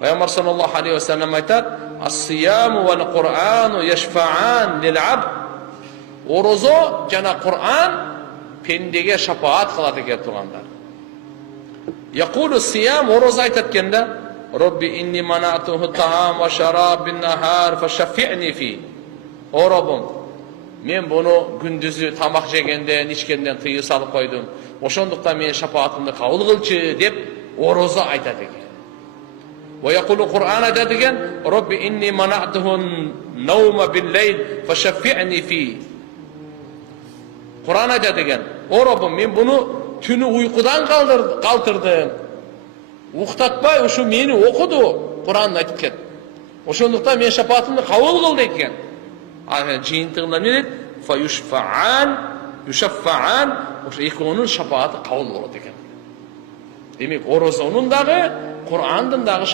Пайғамбар саллаллаху алейхи ва саллям айтады: "Ас-сияму вал Кур'ану яшфаан лил абд". Ораза жана Кур'ан пендеге шапаат кылат экен тургандар. Якулу сиям, ораза айтат экенде: "Робби инни манатуху таам ва шараб бин нахар фашаффини фи". О Роббум, мен буну күндүзү тамак жегенден, ичкенден тыйып салып койдум. Ошондуктан менин шапаатымды кабыл кылчы деп ораза айтат экен. Ва якулу Кур'ан айтат экен: "Робби инни манатуху наума бил-лейл фашаффини фи". Кур'ан айтат экен: "О Роббум, мен буну түнү уйкудан калтырдым. Уктатпай ушу мени окуду", Кур'ан айтып кетти. Ошондуктан мен шапаатымды кабыл кыл дейт экен. Жыйынтыгында эмне дейт? Юшаффаан, ошо экөөнүн шапааты кабыл болот экен. Демек, оразанын дагы, Кур'андын дагы